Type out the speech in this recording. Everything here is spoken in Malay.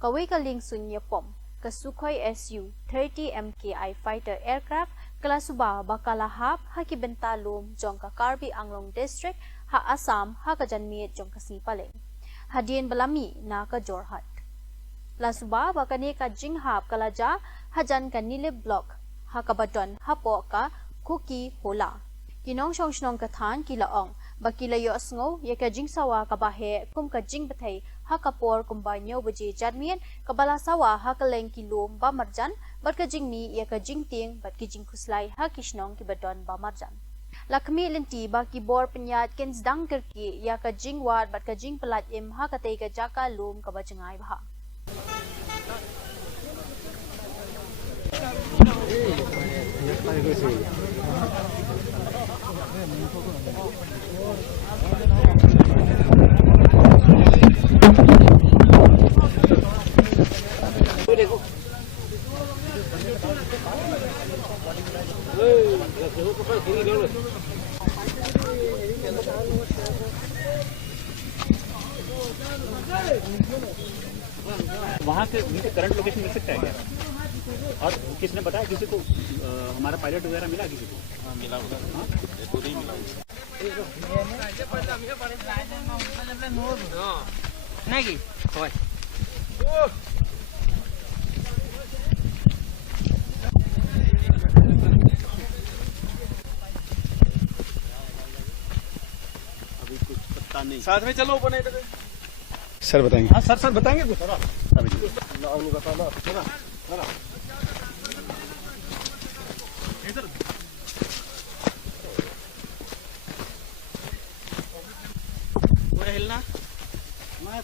kawai kaling sunya pom ke Sukhoi Su-30 MKI fighter aircraft kelas suba bakalahap ha ki bentalum jong ka Karbi Anglong district ha Assam ha ka janmiet jong ka Sipaleng hadien balami na ka Jorhat la suba bakani ka jinghap kalaja hajan ka Nilib block ha ka Badon ha po ka Kuki Hola kinong shnong ka than kilaong bakilayo asngo ye ka jingsawa ka bahe kum ka jing bathai ha kapor kumbanyo buji jadmien kabala sawa ha kaleng kilom ba marjan bat ka jingni ye ka jingting bat ki jing khuslai ha kishnong ki Badon ba marjan lakmi lenti ba ki bor penyat kens dang kerki ya ka jingwat bat ka jing pelat im ha ka tei ka jaka lum ka bajengai ba वहाँ से उनके current location मिल सकता है क्या? और किसने बताया किसी को हमारा पायलट वगैरह मिला किसी को? हाँ मिला होगा पूरी मिला नहीं अभी कुछ पता नहीं साथ में चलो बने सर बताएंगे हाँ सर बताएंगे कुछ हिलना मैं